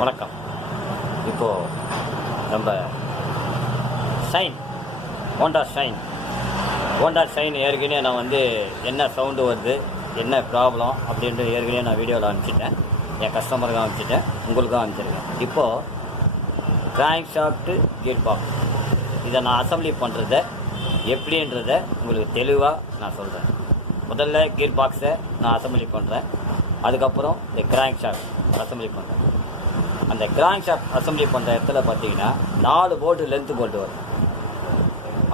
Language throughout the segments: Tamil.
வணக்கம். இப்போது நம்ம ஷைன் ஹோண்டா ஷைன் ஏற்கனவே நான் வந்து என்ன சவுண்டு வருது, என்ன ப்ராப்ளம் அப்படின்ட்டு ஏற்கனவே நான் வீடியோவில் அனுப்பிச்சிட்டேன். என் கஸ்டமருக்கும் அனுப்பிச்சிட்டேன், உங்களுக்கும் அனுப்பிச்சிருக்கேன். இப்போது கிராங்க் ஷாஃப்ட்டு கீர் பாக்ஸ் இதை நான் அசம்பிளி பண்ணுறத எப்படின்றத உங்களுக்கு தெளிவாக நான் சொல்கிறேன். முதல்ல கீர் பாக்ஸை நான் அசம்பிளி பண்ணுறேன். அதுக்கப்புறம் இந்த கிராங்க் ஷாஃப்ட் அசம்பிளி பண்ணுறேன். அந்த கிராங்க் ஷாஃப்ட் அசம்பிளி பண்ணுற இடத்துல பார்த்தீங்கன்னா 4 போல்ட்டு லென்த்து போல்ட்டு வரும்.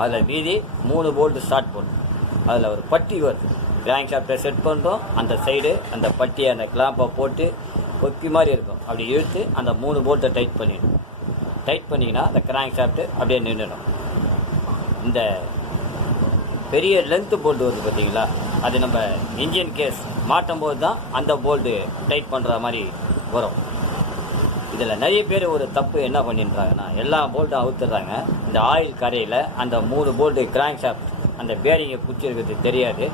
அதில் மீதி 3 போல்ட்டு ஷார்ட் போல்ட். அதில் ஒரு பட்டி வருது. கிராங்க் ஷாஃப்ட்டை செட் பண்ணுறோம். அந்த சைடு அந்த பட்டியை அந்த கிளாம்பை போட்டு கொக்கி மாதிரி இருக்கும். அப்படி இழுத்து அந்த 3 போல்ட்டை டைட் பண்ணிடணும். டைட் பண்ணிங்கன்னா அந்த கிராங்க் ஷாஃப்ட்டு அப்படியே நின்றுடும். இந்த பெரிய லென்த்து போல்ட்டு வருது பார்த்தீங்களா, அது நம்ம இன்ஜின் கேஸ் மாட்டும் போது தான் அந்த போல்ட்டு டைட் பண்ணுற மாதிரி வரும். இதில் நிறைய பேர் ஒரு தப்பு என்ன பண்ணிடுறாங்கன்னா, எல்லா போல்ட்டும் அவுத்துடுறாங்க. இந்த ஆயில் கரையில் அந்த 3 போல்ட்டு கிராங்க் ஷாஃப்ட் அந்த பேரிங்கை பிடிச்சிருக்கிறது தெரியாது.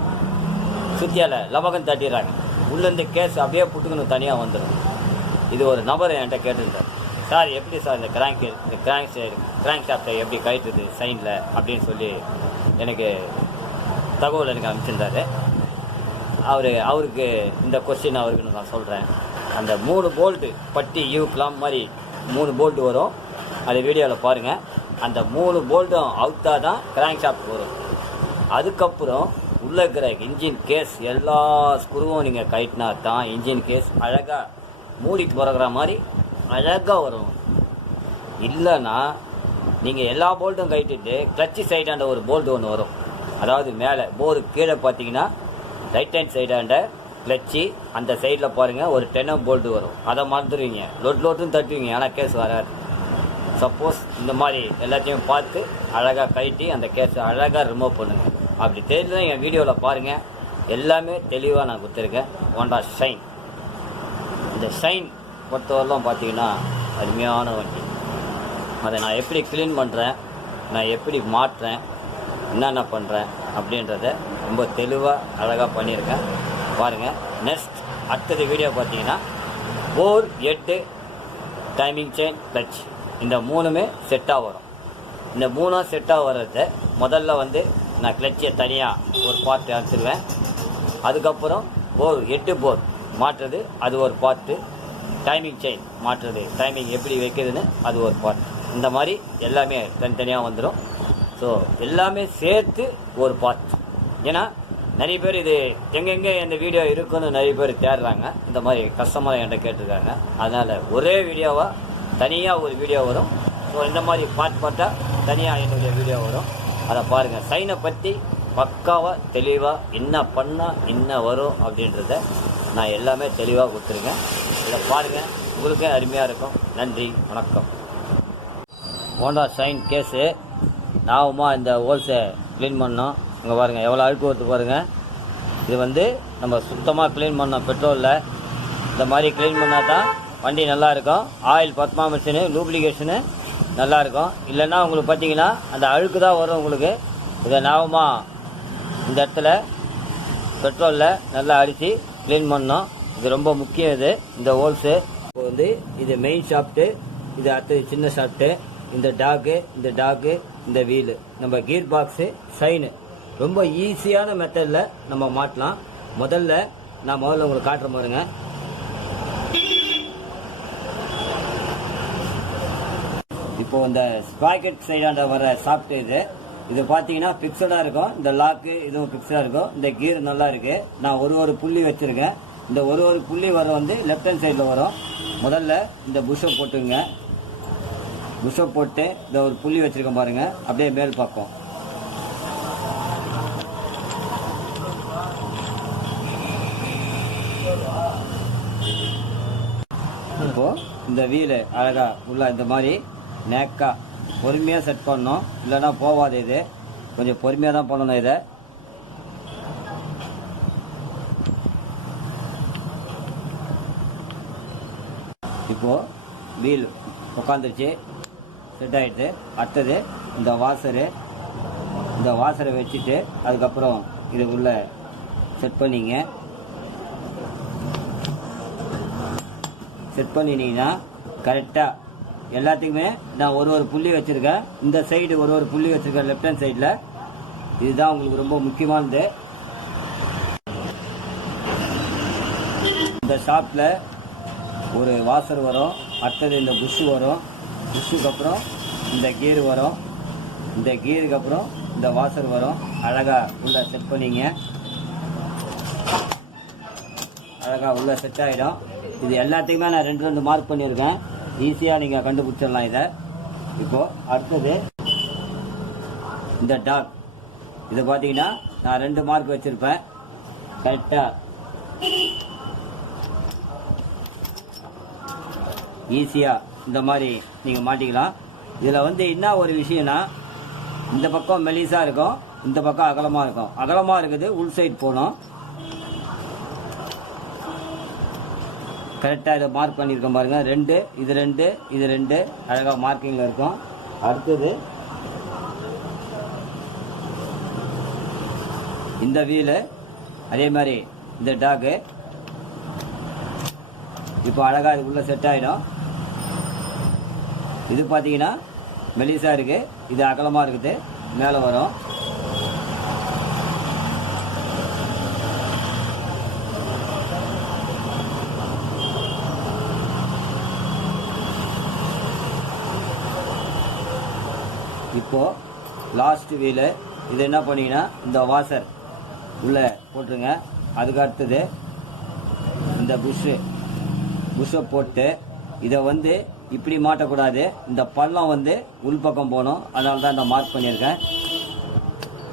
சுத்தியால் லபகம் தட்டிடுறாங்க. உள்ளேருந்து கேஸ் அப்படியே புட்டுக்கணும் தனியாக வந்துடும். இது ஒரு நபர் என்கிட்ட கேட்டிருந்தார், சார் எப்படி சார் இந்த கிராங்க் ஷாஃப்ட்டை எப்படி கயிற்றுது சைனில் அப்படின்னு சொல்லி எனக்கு தகவல் எனக்கு அனுப்பிச்சிருந்தாரு. அவருக்கு இந்த கொஸ்டின் அவருக்கு நான் சொல்கிறேன். அந்த 3 போல்ட்டு பட்டி கிளாம் மாதிரி 3 போல்ட்டு வரும். அது வீடியோவில் பாருங்கள். அந்த 3 போல்ட்டும் அவுத்தா தான் கிராங்க் ஷாஃப்ட் வரும். அதுக்கப்புறம் உள்ளே இருக்கிற இன்ஜின் கேஸ் எல்லா ஸ்க்ரூவும் நீங்கள் கட்டினா தான் இன்ஜின் கேஸ் அழகாக மூடிட்டு பிறகுற மாதிரி அழகாக வரும். இல்லைன்னா நீங்கள் எல்லா போல்ட்டும் கட்டிட்டு கிளச்சு சைடாண்ட ஒரு போல்ட்டு ஒன்று வரும். அதாவது மேலே போரு கீழே பார்த்தீங்கன்னா ரைட் ஹேண்ட் சைடாண்ட கிளச்சி அந்த சைடில் பாருங்கள் ஒரு 10 போல்ட்டு வரும். அதை மறந்துடுவீங்க, லோட்டுன்னு தட்டுவீங்க, ஆனால் கேஸ் வராது. சப்போஸ் இந்த மாதிரி எல்லாத்தையும் பார்த்து அழகாக கட்டி அந்த கேஸை அழகாக ரிமூவ் பண்ணுங்கள். அப்படி தெரியல என் வீடியோவில் பாருங்கள், எல்லாமே தெளிவாக நான் கொடுத்துருக்கேன். Honda shine. இந்த ஷைன் பொறுத்தவரைலாம் பார்த்தீங்கன்னா அருமையான வண்டி. அதை நான் எப்படி க்ளீன் பண்ணுறேன், நான் எப்படி மாற்றுறேன், என்னென்ன பண்ணுறேன் அப்படின்றத ரொம்ப தெளிவாக அழகாக பண்ணியிருக்கேன். பாருங்கள். நெக்ஸ்ட் அடுத்தது வீடியோ பார்த்தீங்கன்னா போர், ஹெட்டு, டைமிங் செயின், கிளச் இந்த 3மே செட்டாக வரும். இந்த 3 செட்டாக வர்றத முதல்ல வந்து நான் கிளச்சியை தனியாக ஒரு பார்ட்டு அனுப்பிச்சிடுவேன். அதுக்கப்புறம் ஹெட்டு போர் மாற்றுறது அது ஒரு பார்ட்டு, டைமிங் செயின் மாற்றுறது, டைமிங் எப்படி வைக்கிறதுன்னு அது ஒரு பார்ட். இந்த மாதிரி எல்லாமே தனித்தனியாக வந்துடும். ஸோ எல்லாமே சேர்த்து ஒரு பார்ட். ஏன்னா நிறைய பேர் இது எங்கெங்கே இந்த வீடியோ இருக்குன்னு நிறைய பேர் தேடுறாங்க. இந்த மாதிரி கஸ்டமர் என்கிட்ட கேட்டிருக்காங்க. அதனால் ஒரே வீடியோவாக தனியாக ஒரு வீடியோ வரும். ஸோ இந்த மாதிரி பார்ட்டாக தனியாக என்னுடைய வீடியோ வரும். அதை பாருங்கள். சைனை பற்றி பக்காவாக தெளிவாக என்ன பண்ணால் என்ன வரும் அப்படின்றத நான் எல்லாமே தெளிவாக கொடுத்துருக்கேன். இதை பாருங்கள், உங்களுக்கே அருமையாக இருக்கும். நன்றி, வணக்கம். ஹோண்டா ஷைன் கேஸு நாவுமா இந்த ஹோல்ஸை க்ளீன் பண்ணோம். இங்கே பாருங்கள் எவ்வளோ அழுக்கு வருது பாருங்கள். இது வந்து நம்ம சுத்தமாக க்ளீன் பண்ணோம் பெட்ரோலில். இந்த மாதிரி க்ளீன் பண்ணால் தான் வண்டி நல்லாயிருக்கும். ஆயில் பர்ஃபார்மன்ஸுன்னு லூப்ளிகேஷனு நல்லாயிருக்கும். இல்லைன்னா உங்களுக்கு பார்த்தீங்கன்னா அந்த அழுக்கு தான் வரும் உங்களுக்கு. இதை நாவுமா இந்த இடத்துல பெட்ரோலில் நல்லா அடித்து க்ளீன் பண்ணோம். இது ரொம்ப முக்கியம். இந்த ஹோல்ஸு இப்போ வந்து இது மெயின் ஷாஃப்ட்டு, இது அடுத்தது சின்ன ஷாஃப்ட்டு, இந்த டாக்கு, இந்த வீலு, நம்ம கீர் பாக்ஸு, ஷைனு ரொம்ப ஈஸியான மெத்தடில் நம்ம மாட்டலாம். முதல்ல உங்களுக்கு காட்டுற பாருங்க. இப்போ இந்த ஸ்பாக்கெட் சைடாண்ட வர சாஃப்ட் இது பார்த்தீங்கன்னா ஃபிக்ஸடாக இருக்கும். இந்த லாக்கு இதுவும் ஃபிக்ஸடாக இருக்கும். இந்த கீர் நல்லா இருக்கு. நான் ஒரு புள்ளி வச்சிருக்கேன். இந்த ஒரு புள்ளி வர வந்து லெஃப்ட் ஹேண்ட் சைடில் வரும். முதல்ல இந்த புஷ்அப் போட்டுங்க. புஷ்அப் போட்டு இந்த ஒரு புள்ளி வச்சிருக்கேன் பாருங்க, அப்படியே மேல் பக்கம். இப்போ இந்த வீலு அழகா உள்ள இந்த மாதிரி நேக்கா பொறுமையாக செட் பண்ணணும். இல்லைன்னா போவாது. இது கொஞ்சம் பொறுமையாக தான் பண்ணணும். இதை இப்போது வீல் உட்காந்துருச்சு, செட் ஆகிடுது. அடுத்தது இந்த வாசரை வச்சுட்டு அதுக்கப்புறம் இது உள்ள செட் பண்ணிங்க. செட் பண்ணினீங்கன்னா கரெக்டாக எல்லாத்துக்குமே நான் ஒரு புள்ளி வச்சுருக்கேன். இந்த சைடு ஒரு புள்ளி வச்சுருக்கேன் லெஃப்ட் ஹேண்ட் சைடில். இதுதான் உங்களுக்கு ரொம்ப முக்கியமானது. இந்த ஷாப்பில் ஒரு வாசர் வரும், அடுத்தது இந்த புஷ்ஷு வரும், புஷ்ஷுக்கு அப்புறம் இந்த கீர் வரும், இந்த கீருக்கு அப்புறம் இந்த வாசர் வரும். அழகாக உள்ள செட் பண்ணிங்க, அழகாக உள்ள செட் ஆகிடும். இது எல்லாத்துக்குமே நான் 2 மார்க் பண்ணியிருக்கேன். ஈஸியாக நீங்கள் கண்டுபிடிச்சிடலாம் இதை. இப்போது அடுத்தது இந்த டாக், இதை பார்த்தீங்கன்னா நான் 2 மார்க் வச்சுருப்பேன். கரெக்டாக ஈஸியாக இந்த மாதிரி நீங்கள் மாட்டிக்கலாம். இதில் வந்து என்ன ஒரு விஷயம்னா, இந்த பக்கம் மெலிசாக இருக்கும், இந்த பக்கம் அகலமாக இருக்கும். அகலமாக இருக்குது உள் சைடு போகணும். கரெக்டாக இதை மார்க் பண்ணியிருக்கோம் பாருங்கள். 2 இது 2 இது 2 அழகாக மார்க்கிங்கில் இருக்கும். அடுத்தது இந்த வீலு, அதே மாதிரி இந்த டாக்கு இப்போ அழகாக இதுக்குள்ளே செட் ஆகிடும். இது பார்த்தீங்கன்னா மெலிசாக இருக்குது, இது அகலமாக இருக்குது, மேலே வரும். இப்போது லாஸ்ட் வீலு, இது என்ன பண்ணிங்கன்னா இந்த வாசர் உள்ளே போட்டுருங்க. அதுக்கு அடுத்தது இந்த புஷ்ஷை போட்டு இதை வந்து இப்படி மாட்டக்கூடாது, இந்த பள்ளம் வந்து உள்பக்கம் போகணும். அதனால தான் இந்த மார்க் பண்ணியிருக்கேன்.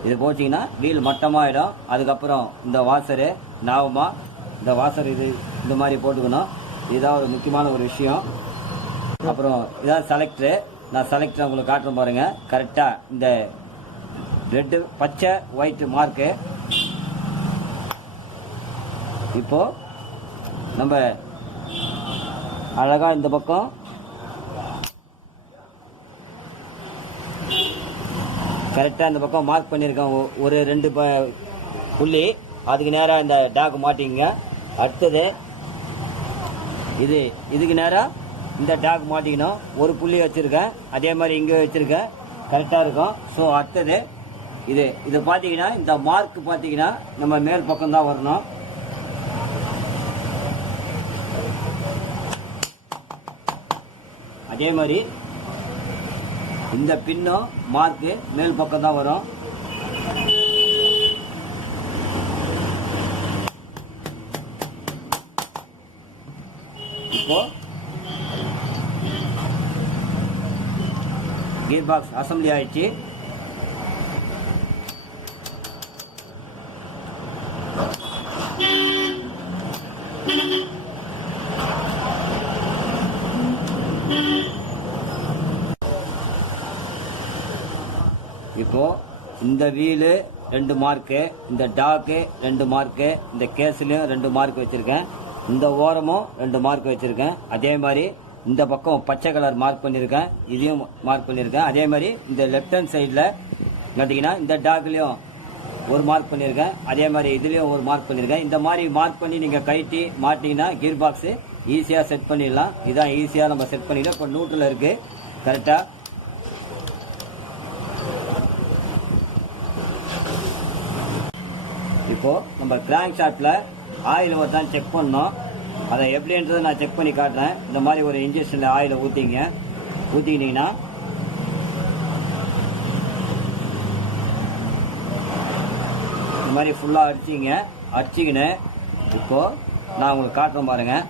இது போட்டிங்கன்னா வீல் மட்டமாகிடும். அதுக்கப்புறம் இந்த வாசரு ஞாபகமாக இந்த வாசர் இது இந்த மாதிரி போட்டுக்கணும். இதுதான் ஒரு முக்கியமான ஒரு விஷயம். அப்புறம் இதான் செலக்டரு. நான் செலக்டர் உங்களுக்கு காட்டுறேன் பாருங்கள். கரெக்டாக இந்த ரெட்டு பச்சை ஒயிட் மார்க்கு. இப்போது நம்ம அழகாக இந்த பக்கம் கரெக்டாக இந்த பக்கம் மார்க் பண்ணியிருக்கேன். ஒரு 2 புள்ளி அதுக்கு நேராக இந்த டாக் மாட்டிங்க. அடுத்தது இதுக்கு நேராக இந்த டாக் மாட்டிக்கணும். ஒரு புள்ளி வச்சுருக்கேன், அதே மாதிரி இங்கே வச்சுருக்கேன், கரெக்டாக இருக்கும். ஸோ அடுத்தது இது பார்த்தீங்கன்னா இந்த மார்க் பார்த்தீங்கன்னா நம்ம மேல் பக்கம் தான் வரணும். அதே மாதிரி இந்த பின்னும் மார்க்கு மேல் பக்கம் தான் வரும். இப்போ கியர் பாக்ஸ் அசம்பிளி ஆயிடுச்சு. இப்போ இந்த வீலு 2 மார்க்கு, இந்த டாக்கு 2 மார்க்கு, இந்த கேஸ்லயும் 2 மார்க் வச்சிருக்கேன், இந்த ஓரமும் 2 மார்க் வச்சிருக்கேன். அதே மாதிரி இந்த பக்கம் பச்சை கலர் மார்க் பண்ணியிருக்கேன், இதையும் மார்க் பண்ணியிருக்கேன். அதே மாதிரி இந்த லெஃப்ட் ஹேண்ட் சைடில் பார்த்தீங்கன்னா இந்த டாக்லேயும் ஒரு மார்க் பண்ணியிருக்கேன், அதே மாதிரி இதுலேயும் ஒரு மார்க் பண்ணியிருக்கேன். இந்த மாதிரி மார்க் பண்ணி நீங்கள் கழட்டி மாட்டிங்கன்னா கீர் பாக்ஸு ஈஸியாக செட் பண்ணிடலாம். இதான் ஈஸியாக நம்ம செட் பண்ணிடலாம். இப்போ நியூட்ரல் இருக்குது கரெக்டாக. இப்போது நம்ம கிராங்க் ஷாஃப்டில் ஆயில் தான் செக் பண்ணோம். அதை எப்படின்றதை நான் செக் பண்ணி காட்டுறேன். இந்த மாதிரி ஒரு இன்ஜெக்ஷனில் ஆயிலை ஊற்றிக்கிட்டிங்கன்னா இந்த மாதிரி ஃபுல்லாக அடிச்சிக்கின்னு இப்போது நான் உங்களுக்கு காட்டுறேன் பாருங்கள்.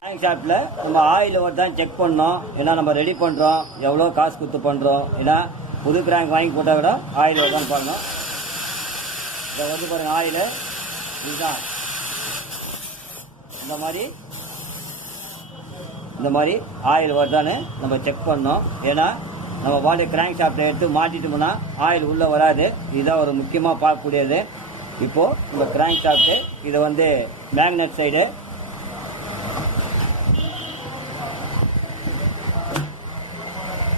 கிராங்க் ஷாஃப்டில் நம்ம ஆயில் தான் செக் பண்ணோம். ஏன்னா நம்ம ரெடி பண்ணுறோம், எவ்வளோ காசு கொடுத்து பண்ணுறோம். ஏன்னா புது கிராங்க் வாங்கி போட்டால் விட ஆயில் தான் பண்ணணும். இதை வந்து பாருங்கள் ஆயிலு இதுதான் இந்த மாதிரி ஆயில் வருதான்னு நம்ம செக் பண்ணோம். ஏன்னா நம்ம பாடி கிராங்க் ஷாஃப்ட்டை எடுத்து மாட்டிட்டோம்னா ஆயில் உள்ளே வராது. இதுதான் ஒரு முக்கியமாக பார்க்கக்கூடியது. இப்போது இந்த கிராங்க் ஷாஃப்ட்டு இதை வந்து மேக்னெட் சைடு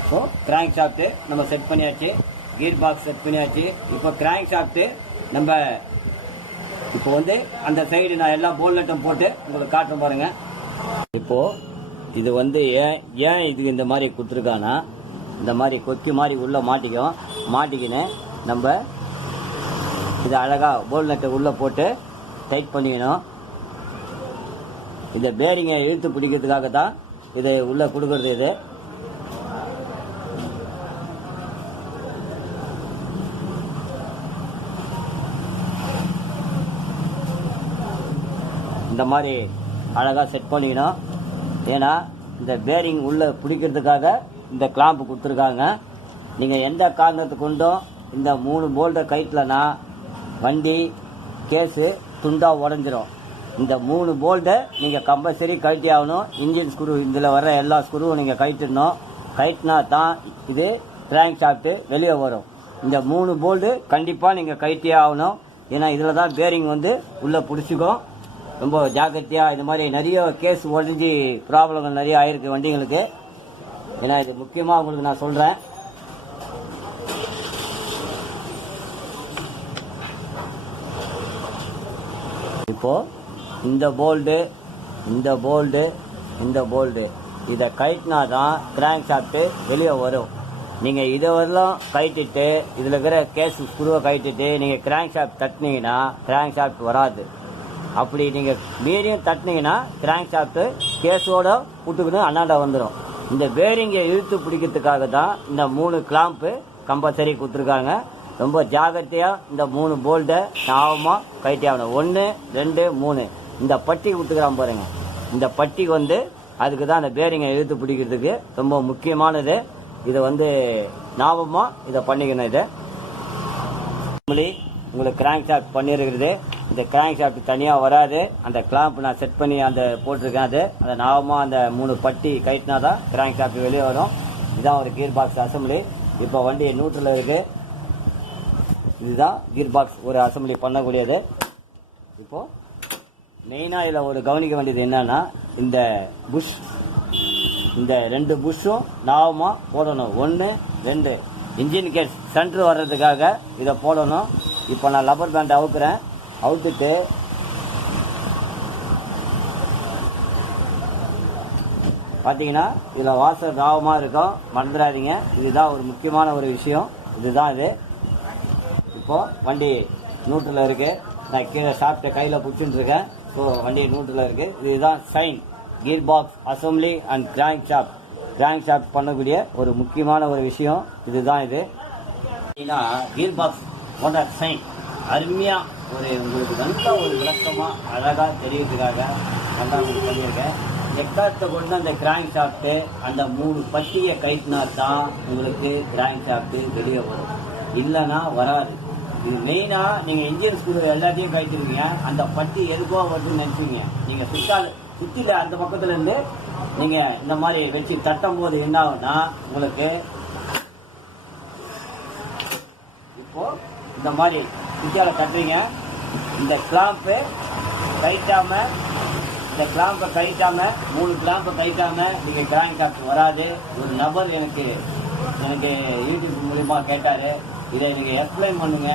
இப்போது கிராங்க் ஷாஃப்ட்டு நம்ம செட் பண்ணியாச்சு, கீர் பாக்ஸ் செட் பண்ணியாச்சு. இப்போ கிராங்க் ஷாஃப்ட்டு நம்ம இப்போ வந்து அந்த சைடு நான் எல்லா போல் நட்டும் போட்டு உங்களுக்கு காட்டுறேன் பாருங்கள். இப்போது இது வந்து ஏன் இதுக்கு இந்த மாதிரி கொடுத்துருக்கான்னா, இந்த மாதிரி கொக்கி மாதிரி உள்ளே மாட்டிக்கின்னு நம்ம இதை அழகாக போல் நட்டை உள்ளே போட்டு டைட் பண்ணிக்கணும். இந்த பேரிங்கை இழுத்து பிடிக்கிறதுக்காக தான் இதை உள்ளே கொடுக்கறது. இது இந்த மாதிரி அழகாக செட் பண்ணிக்கணும். ஏன்னா இந்த பேரிங் உள்ளே பிடிக்கிறதுக்காக இந்த கிளாம்பு கொடுத்துருக்காங்க. நீங்கள் எந்த காரணத்தை கொண்டும் இந்த 3 போல்ட்டை கைட்லனா வண்டி கேஸு துண்டாக உடஞ்சிரும். இந்த 3 போல்ட்டை நீங்கள் கம்பல்சரி கழட்டி ஆகணும். இன்ஜின் ஸ்க்ரூ இதில் வர்ற எல்லா ஸ்க்ரூவும் நீங்கள் கழட்டிடணும். கழட்டினா தான் இது கிராங்க் ஷாஃப்ட்டு வெளியே வரும். இந்த 3 போல்ட்டு கண்டிப்பாக நீங்கள் கழட்டியே ஆகணும். ஏன்னா இதில் தான் பேரிங் வந்து உள்ளே பிடிச்சிக்கும். ரொம்ப ஜாக்கிரதையாக இது மாதிரி நிறைய கேஸ் உடஞ்சி ப்ராப்ளங்கள் நிறைய ஆயிருக்கு வண்டிங்களுக்கு. ஏன்னா இது முக்கியமாக உங்களுக்கு நான் சொல்கிறேன். இப்போது இந்த போல்டு இதை கழட்டினா தான் கிராங்க் ஷாஃப்ட்டு வெளியே வரும். நீங்கள் இதை வரலாம் கழட்டிட்டு இதில் இருக்கிற கேஸ் ஸ்க்ரூவை கழட்டிட்டு நீங்கள் கிராங்க் ஷாஃப்ட் தட்டினீங்கன்னா கிராங்க் ஷாஃப்ட் வராது. அப்படி நீங்கள் மீறியும் தட்டினீங்கன்னா கிராங்க் ஷாஃப்ட்டு கேஸோட விட்டுக்கிட்டு அண்ணாண்ட வந்துடும். இந்த பேரிங்கை இழுத்து பிடிக்கிறதுக்காக தான் இந்த 3 கிளாம்பு கம்பல்சரி கொடுத்துருக்காங்க. ரொம்ப ஜாகிரதையாக இந்த 3 போல்ட்டை ஞாபகமாக கழட்டி ஆகணும். 1 2 3 இந்த பட்டி கொடுத்துக்கிறான் பாருங்க. இந்த பட்டி வந்து அதுக்கு தான் அந்த பேரிங்கை இழுத்து பிடிக்கிறதுக்கு ரொம்ப முக்கியமானது. இதை வந்து ஞாபகமாக இதை பண்ணிக்கணும். இதை உங்களுக்கு கிராங்க் ஷாஃப்ட் பண்ணியிருக்கிறது. இந்த கிராங்க் ஷாஃப்ட் தனியாக வராது. அந்த கிளாம்ப் நான் செட் பண்ணி அந்த போட்டிருக்கேன். அதை ஞாபகமாக அந்த 3 பட்டி கழட்டினா தான் கிராங்க் ஷாஃப்ட் வெளியே வரும். இதுதான் ஒரு கியர் பாக்ஸ் அசம்பிளி. இப்போ வண்டி நியூட்ரலில் இருக்குது. இதுதான் கியர் பாக்ஸ் ஒரு அசம்பிளி பண்ணக்கூடியது. இப்போது மெயினாக இதில் ஒரு கவனிக்க வேண்டியது என்னன்னா, இந்த 2 புஷ்ஷும் ஞாபகமாக போடணும். 1 2 இன்ஜின் கேஸ் சென்டர் வர்றதுக்காக இதை போடணும். இப்போ நான் லப்பர் பேண்ட் அவுக்குறேன். அவுத்துட்டு பார்த்தீங்கன்னா இதில் வாசர் ஞாபகமாக இருக்கும், மறந்துடாதீங்க. இதுதான் ஒரு முக்கியமான ஒரு விஷயம். இதுதான் இது. இப்போது வண்டி நியூட்ரலில் இருக்குது. நான் கீழே ஷாஃப்ட்டை கையில் பிடிச்சிட்டு இருக்கேன். ஸோ வண்டி நியூட்ரலில் இருக்குது. இதுதான் சைன் gear box assembly and crank shaft பண்ணக்கூடிய ஒரு முக்கியமான ஒரு விஷயம். இதுதான் இது. கியர் பாக்ஸ் போன்ற சைன் அருமையாக உங்களுக்கு நல்ல ஒரு விளக்கமாக அழகாக தெரியறதுக்காக நல்லா உங்களுக்கு பண்ணியிருக்கேன். எக்காரத்தை கொண்டு அந்த கிராங்க் ஷாஃப்ட்டு அந்த 3 பட்டியை கழட்டினா தான் உங்களுக்கு கிராங்க் ஷாஃப்ட்டு வெளியே வரும். இல்லைன்னா வராது. இது மெயினாக நீங்கள் இன்ஜின் ஸ்க்ரூ எல்லாத்தையும் கழட்டிருக்கீங்க. அந்த பட்டி எதுக்கோ வருதுன்னு நினச்சிங்க. நீங்கள் சுற்றில அந்த பக்கத்துலேருந்து நீங்கள் இந்த மாதிரி வச்சு தட்டும் போது என்ன ஆகுன்னா, உங்களுக்கு இப்போது இந்த மாதிரி சுற்றியால் தட்டுறீங்க. இந்த கிளாம்பை கழட்டாமல் 3 கிளாம்பை கழட்டாமல் நீங்கள் கிராங்க் ஷாஃப்ட் வராது. ஒரு நபர் எனக்கு யூடியூப் மூலிமா கேட்டார், இதை நீங்கள் எக்ஸ்பிளைன் பண்ணுங்க,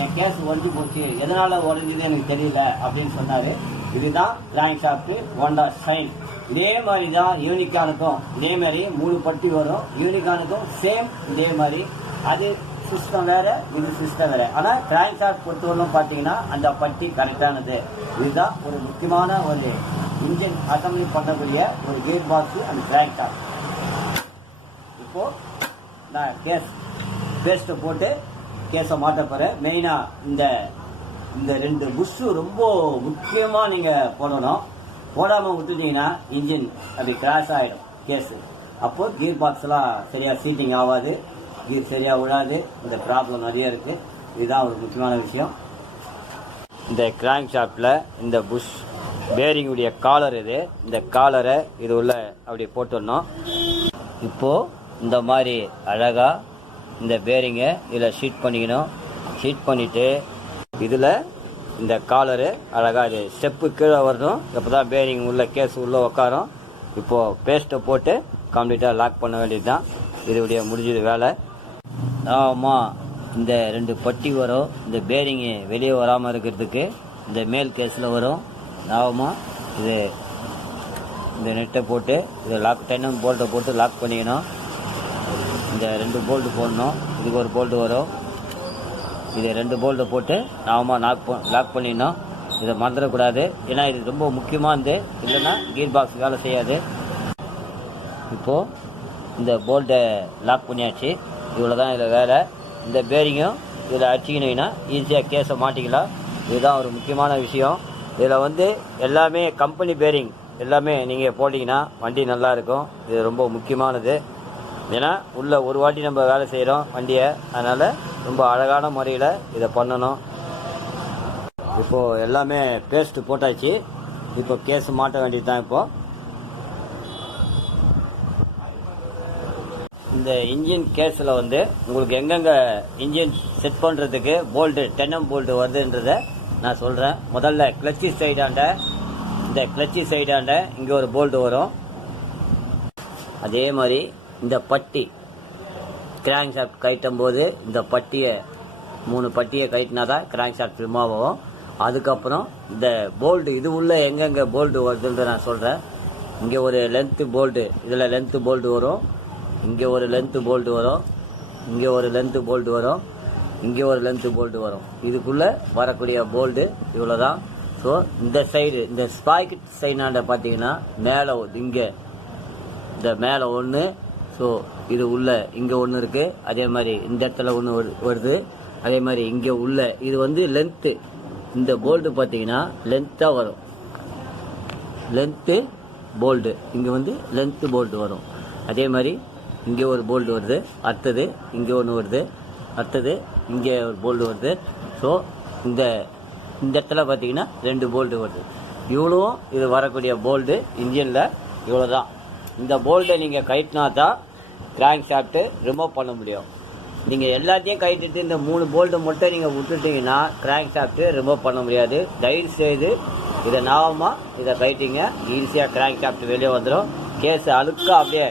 என் கேஸ் உடஞ்சி போச்சு, எதனால் உடஞ்சிது எனக்கு தெரியல அப்படின்னு சொன்னார். இதுதான் கிராங்க் ஷாஃப்ட் ஹோண்டா ஷைன். இதே மாதிரி தான் யூனிகானுக்கும் இதே மாதிரி 3 பட்டி வரும். யூனிகானுக்கும் சேம் இதே மாதிரி. அது சிஸ்டம் வேறு, இது சிஸ்டம் வேறு. ஆனால் கிராங்க் ஷாஃப்ட் பொறுத்தவரைக்கும் பார்த்தீங்கன்னா அந்த பட்டி கரெக்டானது. இதுதான் ஒரு முக்கியமான ஒரு இன்ஜின் அசம்பிளி பண்ணக்கூடிய ஒரு gear box and crank shaft. இப்போது நான் பேஸ்ட்டை போட்டு கேஸை மாட்ட போகிறேன். மெயினாக இந்த 2 புஷ்ஷு ரொம்ப முக்கியமாக நீங்கள் போடணும். போடாமல் விட்டுட்டீங்கன்னா இன்ஜின் அப்படி கிராஷ் ஆகிடும் கேஸு. அப்போது கியர் பாக்ஸ்லாம் சரியாக சீட்டிங் ஆகாது, கீர் சரியாக விழாது. இந்த ப்ராப்ளம் நிறைய இருக்குது. இதுதான் ஒரு முக்கியமான விஷயம். இந்த கிராங்க் ஷாஃப்ட்டில் இந்த புஷ் பேரிங்குடைய காலர் இந்த காலரை இது உள்ள அப்படி போட்டுடணும். இப்போது இந்த மாதிரி அழகாக இந்த பேரிங்கை இதில் ஷீட் பண்ணிக்கணும். ஷீட் பண்ணிவிட்டு இதில் இந்த காலரு அழகாக இது ஸ்டெப்பு கீழே வரணும். இப்போ தான் பேரிங் உள்ள கேஸ் உள்ளே உக்காரும். இப்போது பேஸ்ட்டை போட்டு கம்ப்ளீட்டாக லாக் பண்ண வேண்டியது தான் இதோடைய முடிஞ்சது வேலை. ஆமாம், இந்த 2 பட்டி வரும். இந்த பேரிங்கு வெளியே வராமல் இருக்கிறதுக்கு இந்த மேல் கேஸில் வரும். ஆமாம், இது இந்த நெட்டை போட்டு இதை லாக் டென்னம் போல்ட்டை போட்டு லாக் பண்ணிக்கணும். இந்த 2 போல்ட்டு போடணும். இதுக்கு ஒரு போல்ட்டு வரும். இது 2 போல்ட்டை போட்டு நாம லாக் பண்ணிடணும். இதை மறந்துடக்கூடாது. ஏன்னா இது ரொம்ப முக்கியமானது. இல்லைன்னா கீர் பாக்ஸ் வேலை செய்யாது. இப்போது இந்த போல்ட்டை லாக் பண்ணியாச்சு. இவ்வளோ தான் இதில் வேலை. இந்த பேரிங்கும் இதில் அடிச்சிக்கினீங்கன்னா ஈஸியாக கேஸை மாட்டிக்கலாம். இதுதான் ஒரு முக்கியமான விஷயம். இதில் வந்து எல்லாமே கம்பெனி பேரிங் எல்லாமே நீங்கள் போட்டிங்கன்னா வண்டி நல்லாயிருக்கும். இது ரொம்ப முக்கியமானது. ஏன்னா உள்ள ஒரு வாட்டி நம்ம வேலை செய்கிறோம் வண்டியை. அதனால் ரொம்ப அழகான முறையில் இதை பண்ணணும். இப்போது எல்லாமே பேஸ்ட்டு போட்டாச்சு. இப்போ கேஸ் மாட்ட வேண்டியது தான். இப்போது இந்த இன்ஜின் கேஸில் வந்து உங்களுக்கு எங்கெங்கே இன்ஜின் செட் பண்ணுறதுக்கு போல்ட்டு 10M போல்ட்டு வருதுன்றதை நான் சொல்கிறேன். முதல்ல கிளச்சி சைடாண்ட இந்த கிளச்சி சைடாண்ட இங்கே ஒரு போல்ட்டு வரும். அதே மாதிரி இந்த பட்டி கிராங்க் ஷாஃப்ட் கயிட்டும் போது இந்த பட்டியை 3 பட்டியை கயிட்டினா தான் கிராங்க் ஷாஃப்ட் ரிமூவ் ஆகும். அதுக்கப்புறம் இந்த போல்ட்டு இது உள்ள எங்கெங்கே போல்ட்டு வருதுன்றதை நான் சொல்கிறேன். இங்கே ஒரு லென்த்து போல்ட்டு, இதில் லென்த்து போல்ட்டு வரும். இங்கே ஒரு லென்த்து போல்ட்டு வரும். இங்கே ஒரு லென்த்து போல்ட்டு வரும். இங்கே ஒரு லென்த்து போல்ட்டு வரும். இதுக்குள்ளே வரக்கூடிய போல்ட்டு இவ்வளோ தான். ஸோ இந்த சைடு இந்த ஸ்பாக்கெட் சைடாண்ட பார்த்தீங்கன்னா மேலே இங்கே இந்த மேலே ஒன்று. ஸோ இது உள்ள இங்கே ஒன்று இருக்குது. அதே மாதிரி இந்த இடத்துல ஒன்று வருது. அதே மாதிரி இங்கே உள்ள இது வந்து லென்த்து. இந்த போல்ட்டு பார்த்தீங்கன்னா லென்த்தாக வரும். லென்த்து போல்ட்டு இங்கே வந்து லென்த்து போல்ட்டு வரும். அதே மாதிரி இங்கே ஒரு போல்ட்டு வருது. அடுத்தது இங்கே ஒன்று வருது. அடுத்தது இங்கே ஒரு போல்ட்டு வருது. ஸோ இந்த இடத்துல பார்த்தீங்கன்னா 2 போல்ட்டு வருது. இவ்வளோவும் இது வரக்கூடிய போல்ட்டு இன்ஜினில் இவ்வளோ தான். இந்த போல்ட்டை நீங்கள் கயிட்டினா தான் கிராங்க் ஷாஃப்ட்டு ரிமூவ் பண்ண முடியும். நீங்கள் எல்லாத்தையும் கயிட்டுட்டு இந்த 3 போல்ட்டு மட்டும் நீங்கள் விட்டுட்டிங்கன்னா கிராங்க் ஷாஃப்ட்டு ரிமூவ் பண்ண முடியாது. தயவு செய்து இதை ஞாபகமாக இதை கயிட்டிங்க. ஈஸியாக கிராங்க் ஷாஃப்ட் வெளியே வந்துடும். கேஸ் அழுக்காக அப்படியே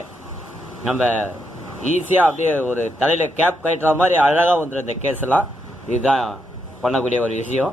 நம்ம ஈஸியாக அப்படியே ஒரு தலையில் கேப் கட்டுற மாதிரி அழகாக வந்துடும் இந்த கேஸ்லாம். இதுதான் பண்ணக்கூடிய ஒரு விஷயம்.